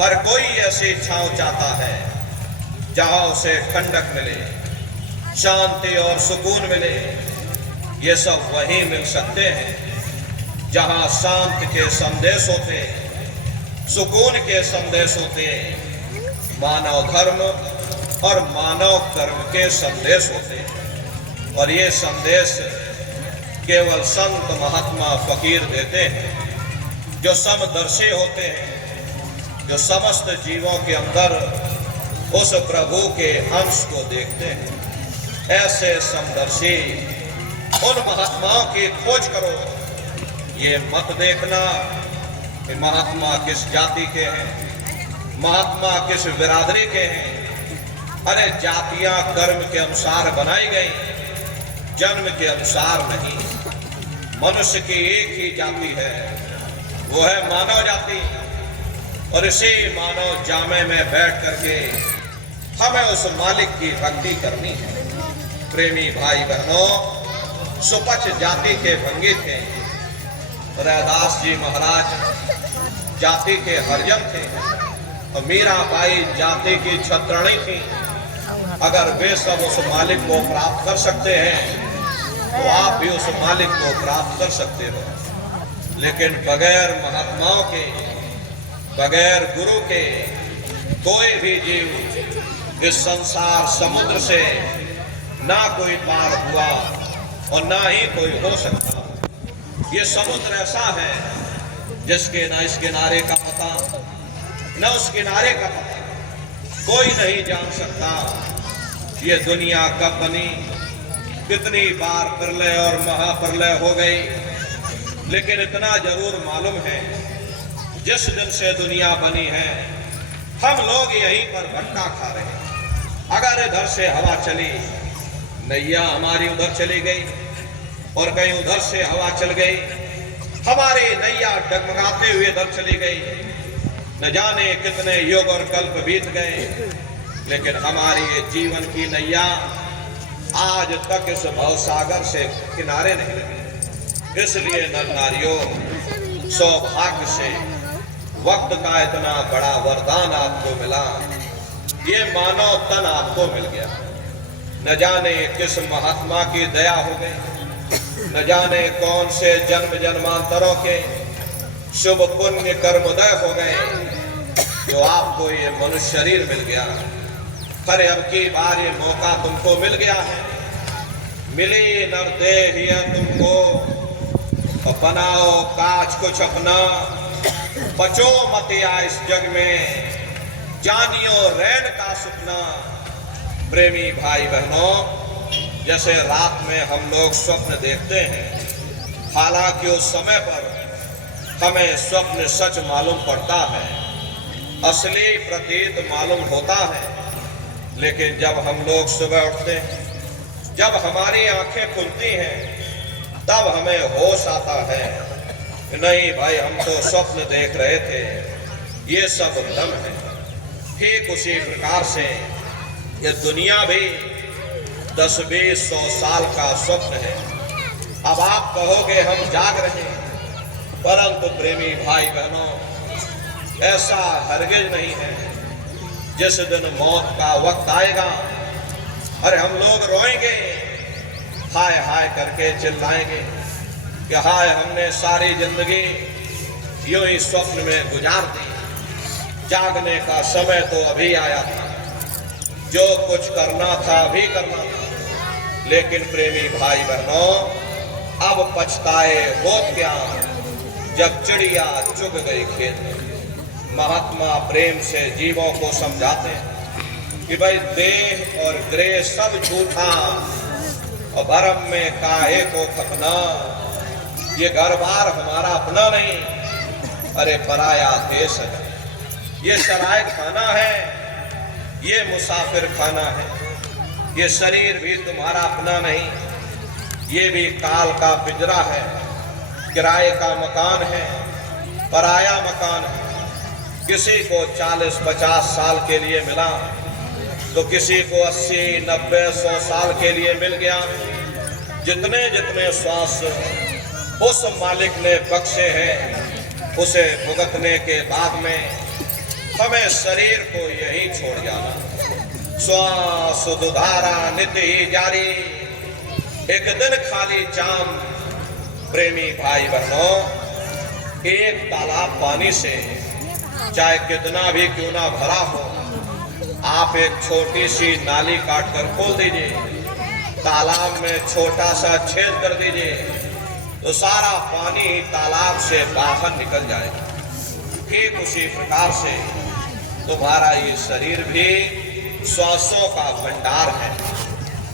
हर कोई ऐसी छांव चाहता है जहां उसे ठंडक मिले, शांति और सुकून मिले। ये सब वहीं मिल सकते हैं जहां शांति के संदेश होते, सुकून के संदेश होते, मानव धर्म और मानव कर्म के संदेश होते। और ये संदेश केवल संत महात्मा फकीर देते हैं जो समदर्शी होते हैं, जो समस्त जीवों के अंदर उस प्रभु के अंश को देखते हैं। ऐसे समदर्शी उन महात्माओं की खोज करो। ये मत देखना कि महात्मा किस जाति के हैं, महात्मा किस बिरादरी के हैं। अरे जातियां कर्म के अनुसार बनाई गई, जन्म के अनुसार नहीं। मनुष्य की एक ही जाति है, वो है मानव जाति। और इसी मानव जामे में बैठ करके हमें उस मालिक की भक्ति करनी है। प्रेमी भाई बहनों, सुपच जाति के भंगी थे। रैदास जी महाराज जाति के हरिजन थे और मीराबाई जाति की छत्रणी थी। अगर वे सब उस मालिक को प्राप्त कर सकते हैं तो आप भी उस मालिक को प्राप्त कर सकते हो। लेकिन बगैर महात्माओं के, बगैर गुरु के कोई भी जीव इस संसार समुद्र से ना कोई पार हुआ और ना ही कोई हो सकता। ये समुद्र ऐसा है जिसके ना इस किनारे का पता, न उस किनारे का पता। कोई नहीं जान सकता ये दुनिया कब बनी, कितनी बार प्रलय और महाप्रलय हो गई। लेकिन इतना जरूर मालूम है, जिस दिन से दुनिया बनी है हम लोग यहीं पर भटका खा रहे हैं। अगर इधर से हवा चली, नैया हमारी उधर चली गई और कहीं उधर से हवा चल गई, हमारी नैया डगमगाते हुए इधर चली गई। न जाने कितने युग और कल्प बीत गए, लेकिन हमारी ये जीवन की नैया आज तक इस भवसागर से किनारे नहीं लगी। इसलिए नर नारियों, सौभाग्य से वक्त का इतना बड़ा वरदान आपको मिला, ये मानव तन आपको मिल गया। न जाने किस महात्मा की दया हो गई, न जाने कौन से जन्म जन्मांतरों के शुभ पुण्य कर्मोदय हो गए जो आपको ये मनुष्य शरीर मिल गया। अरे अब की बार ये मौका तुमको मिल गया है। मिली नर देह तुमको, और बनाओ काज कुछ अपना। बचो मत या इस जग में, जानियो रैन का सपना। प्रेमी भाई बहनों, जैसे रात में हम लोग स्वप्न देखते हैं, हालांकि उस समय पर हमें स्वप्न सच मालूम पड़ता है, असली प्रतीत मालूम होता है। लेकिन जब हम लोग सुबह उठते हैं, जब हमारी आंखें खुलती हैं, तब हमें होश आता है, नहीं भाई हम तो स्वप्न देख रहे थे, ये सब भ्रम है। ठीक उसी प्रकार से ये दुनिया भी 10-20-100 साल का स्वप्न है। अब आप कहोगे हम जाग रहे हैं, परंतु प्रेमी भाई बहनों, ऐसा हरगिज नहीं है। जिस दिन मौत का वक्त आएगा, अरे हम लोग रोएंगे, हाय हाय करके चिल्लाएंगे कि हाय हमने सारी जिंदगी यूं ही स्वप्न में गुजार दी। जागने का समय तो अभी आया था, जो कुछ करना था अभी करना था। लेकिन प्रेमी भाई बहनों, अब पछताए होत क्या जब चिड़िया चुग गई खेत में। महात्मा प्रेम से जीवों को समझाते हैं कि भाई देह और गृह सब झूठा और भरम में काहे को खपना। ये घर बार हमारा अपना नहीं, अरे पराया देश है। ये सराय खाना है, ये मुसाफिर खाना है। ये शरीर भी तुम्हारा अपना नहीं, ये भी काल का पिंजरा है, किराए का मकान है, पराया मकान है। किसी को 40-50 साल के लिए मिला तो किसी को 80-90-100 साल के लिए मिल गया। जितने जितने श्वास उस मालिक ने बख्शे हैं, उसे भुगतने के बाद में हमें शरीर को यही छोड़ जाना। श्वास दुधारा नित्य ही जारी, एक दिन खाली चांद। प्रेमी भाई बहनों, एक तालाब पानी से चाहे कितना भी क्यों ना भरा हो, आप एक छोटी सी नाली काट कर खोल दीजिए, तालाब में छोटा सा छेद कर दीजिए, तो सारा पानी तालाब से बाहर निकल जाएगा। ठीक उसी प्रकार से तुम्हारा ये शरीर भी श्वासों का भंडार है,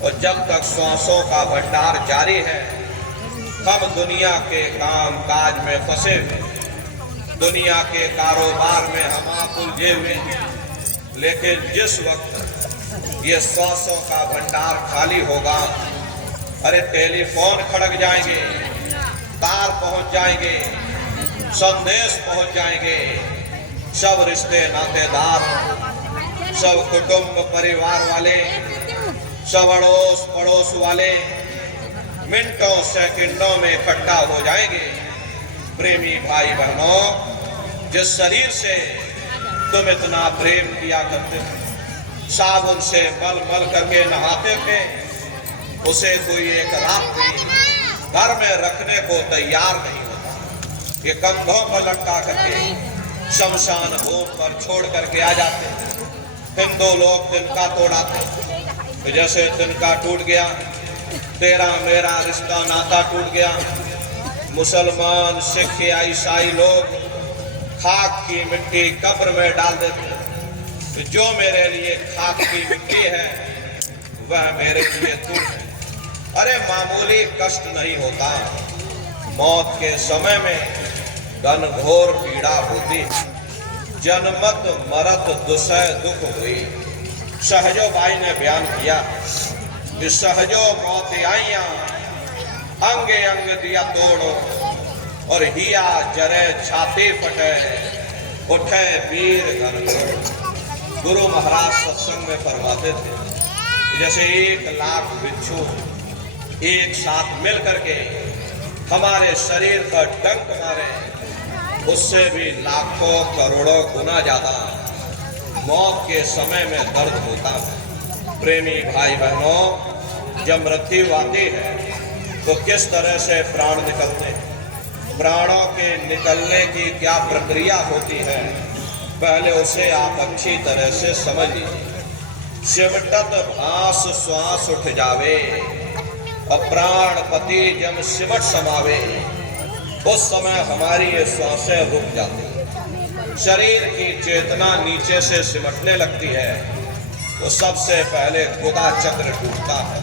और जब तक श्वासों का भंडार जारी है, हम दुनिया के काम काज में फंसे हुए, दुनिया के कारोबार में हम आप उलझे हुए। लेकिन जिस वक्त ये श्वासों का भंडार खाली होगा, अरे टेलीफोन खड़क जाएंगे, तार पहुंच जाएंगे, संदेश पहुंच जाएंगे, सब रिश्ते नातेदार, सब कुटुंब परिवार वाले, सब अड़ोस पड़ोस वाले मिनटों सेकंडों में इकट्ठा हो जाएंगे। प्रेमी भाई बहनों, जिस शरीर से तुम इतना प्रेम किया करते थे, साबुन से मल मल करके नहाते थे, उसे कोई एक रात भी घर में रखने को तैयार नहीं होता। ये कंधों पर लटका करके शमशान भूमि पर छोड़ करके आ जाते। हिंदू लोग तिनका तोड़ाते, तो जैसे तिनका टूट गया, तेरा मेरा रिश्ता नाता टूट गया। मुसलमान सिख या ईसाई लोग खाक की मिट्टी कब्र में डाल देते, तो जो मेरे लिए खाक की मिट्टी है वह मेरे लिए तू है। अरे मामूली कष्ट नहीं होता, मौत के समय में घनघोर पीड़ा होती है। जनमत मरत दुसह दुख हुई। सहजो बाई ने बयान किया कि सहजो मौत आइया, अंग अंग दिया तोड़ो, और हिया जरे छाती फटे, उठे वीर घनघोर। गुरु महाराज सत्संग में फरमाते थे, जैसे 1 लाख बिच्छू एक साथ मिल करके हमारे शरीर पर डंक मारे, उससे भी लाखों करोड़ों गुना ज्यादा मौत के समय में दर्द होता है। प्रेमी भाई बहनों, जब मृत्यु आती है तो किस तरह से प्राण निकलते हैं, प्राणों के निकलने की क्या प्रक्रिया होती है, पहले उसे आप अच्छी तरह से समझ लीजिए। सिमटत भास श्वास उठ जावे, अप्राणपति जन सिमट समावे, उस समय हमारी ये श्वासें रुक जाती हैं, शरीर की चेतना नीचे से सिमटने लगती है, तो सबसे पहले गुदा चक्र टूटता है,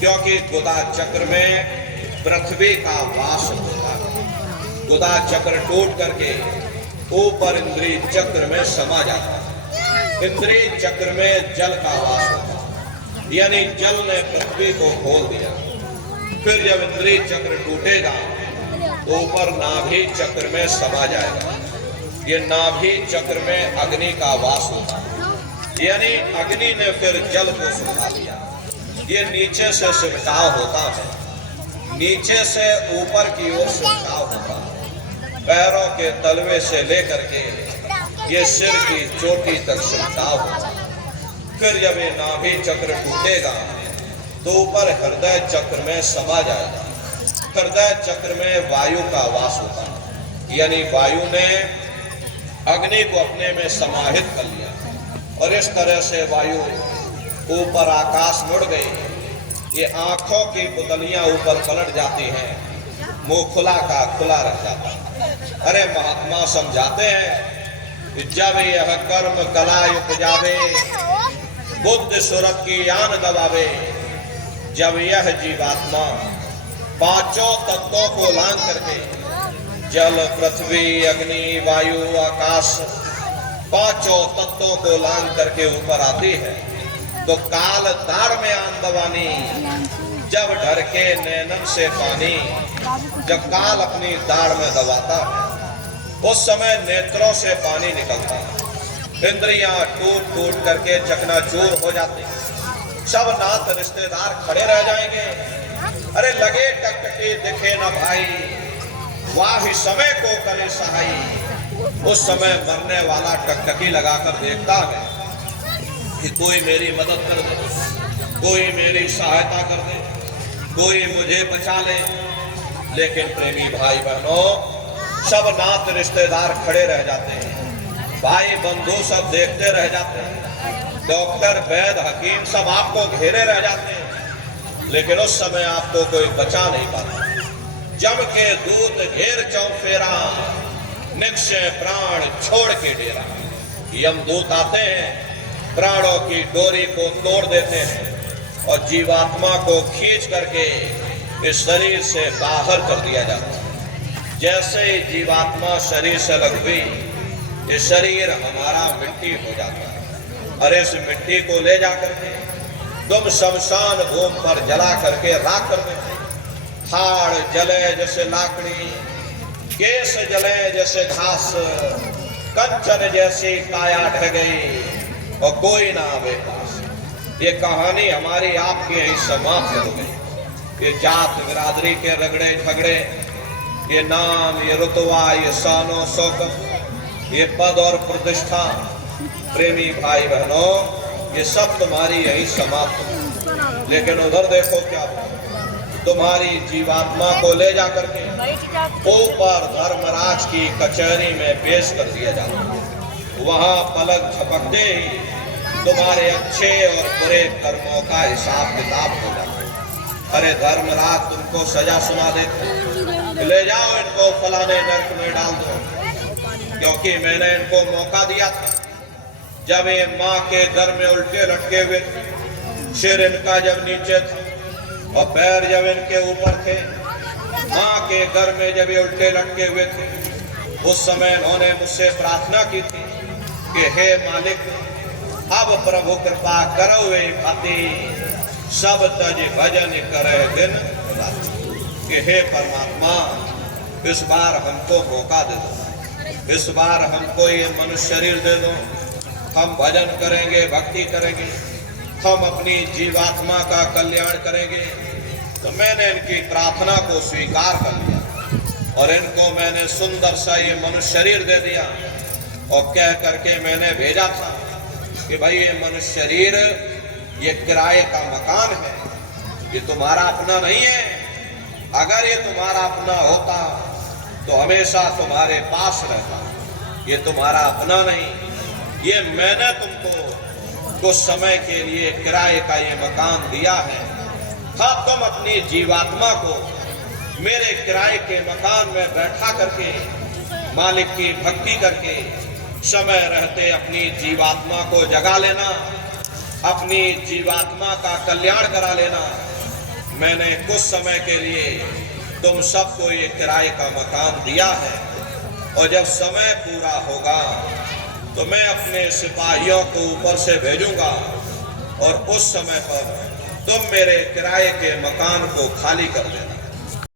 क्योंकि गुदा चक्र में पृथ्वी का वास होता है। गुदा चक्र टूट करके ऊपर इंद्रिय चक्र में समा जाता है। इंद्रिय चक्र में जल का वास होता है, यानी जल ने पृथ्वी को खोल दिया। फिर जब इंद्रिय चक्र टूटेगा तो ऊपर नाभि चक्र में समा जाएगा। ये नाभि चक्र में अग्नि का वास होता है, यानी अग्नि ने फिर जल को सुखा दिया। ये नीचे से सिमटाव होता है, नीचे से ऊपर की ओर सिमटाव होता है, पैरों के तलवे से लेकर के ये सिर की चोटी तक सिमटाव होता है। फिर जब ये नाभि चक्र टूटेगा तो ऊपर हृदय चक्र में समा जाएगा। हृदय चक्र में वायु का वास होता है, यानी वायु ने अग्नि को अपने में समाहित कर लिया, और इस तरह से वायु ऊपर आकाश मुड़ गई। ये आंखों की पुतलियां ऊपर पलट जाती हैं, मुंह खुला का खुला रह जाता है। अरे महात्मा समझाते हैं कि जब यह कर्म कला उपजावे, बुद्ध सूरत की यान दबावे, जब यह जीवात्मा पांचों तत्वों को लांग करके जल पृथ्वी अग्नि वायु आकाश पांचों तत्वों को लांग करके ऊपर आती है, तो काल दार में आंदवानी, जब ढर के नैनन से पानी, जब काल अपनी दाढ़ में दबाता है उस समय नेत्रों से पानी निकलता है, इंद्रियां टूट टूट करके चकनाचूर हो जाती, सब नात रिश्तेदार खड़े रह जाएंगे। अरे लगे टकटकी दिखे न भाई, वाह समय को करे सहाई, उस समय मरने वाला टकटकी लगाकर देखता है कि कोई मेरी मदद कर दे, कोई मेरी सहायता कर दे, कोई मुझे बचा ले। लेकिन प्रेमी भाई बहनों, सब नात रिश्तेदार खड़े रह जाते हैं, भाई बंधु सब देखते रह जाते हैं, डॉक्टर वैद्य हकीम सब आपको घेरे रह जाते हैं, लेकिन उस समय आपको कोई बचा नहीं पाता। जम के दूत घेर चौफेरा, निक्षय प्राण छोड़ के डेरा। यमदूत आते हैं, प्राणों की डोरी को तोड़ देते हैं और जीवात्मा को खींच करके इस शरीर से बाहर कर दिया जाता है। जैसे ही जीवात्मा शरीर से लग गई, ये शरीर हमारा मिट्टी हो जाता है और इस मिट्टी को ले जाकर के तुम शमशान भूमि पर जला करके राख कर देते। हाड़ जले जैसे लाकड़ी, केस जले जैसे घास, कंचन जैसी काया ढह गई और कोई ना आवे पास। ये कहानी हमारी आपकी यही समाप्त हो गई। ये जात बिरादरी के रगड़े झगड़े, ये नाम, ये रुतबा, ये शानो शौकत, ये पद और प्रतिष्ठा, प्रेमी भाई बहनों, ये सब तुम्हारी यही समाप्त हो। लेकिन उधर देखो क्या तुम्हारी जीवात्मा को ले जाकर के ऊपर धर्मराज की कचहरी में पेश कर दिया जाता है। वहां पलक झपकते ही तुम्हारे अच्छे और बुरे कर्मों का हिसाब किताब हो जाता है। अरे धर्मराज तुमको सजा सुना देते, ले जाओ इनको फलाने नरक में डाल दो, क्योंकि मैंने इनको मौका दिया था। जब ये माँ के घर में उल्टे लटके हुए थे, सिर इनका जब नीचे था और पैर जब इनके ऊपर थे, माँ के घर में जब ये उल्टे लटके हुए थे, उस समय इन्होंने मुझसे प्रार्थना की थी कि हे मालिक, अब प्रभु कृपा करो वे पति, सब तज भजन करे दिन रात। कि हे परमात्मा, इस बार हमको मौका दे दो, इस बार हमको ये मनुष्य शरीर दे दो, हम भजन करेंगे, भक्ति करेंगे, हम अपनी जीवात्मा का कल्याण करेंगे। तो मैंने इनकी प्रार्थना को स्वीकार कर लिया और इनको मैंने सुंदर सा ये मनुष्य शरीर दे दिया और कह करके मैंने भेजा था कि भाई ये मनुष्य शरीर ये किराए का मकान है, ये तुम्हारा अपना नहीं है। अगर ये तुम्हारा अपना होता तो हमेशा तुम्हारे पास रहता, ये तुम्हारा अपना नहीं। ये मैंने तुमको कुछ समय के लिए किराए का ये मकान दिया है। हाँ, तुम अपनी जीवात्मा को मेरे किराए के मकान में बैठा करके मालिक की भक्ति करके समय रहते अपनी जीवात्मा को जगा लेना, अपनी जीवात्मा का कल्याण करा लेना। मैंने कुछ समय के लिए तुम सबको ये किराए का मकान दिया है और जब समय पूरा होगा तो मैं अपने सिपाहियों को ऊपर से भेजूंगा और उस समय पर तुम मेरे किराए के मकान को खाली कर देना।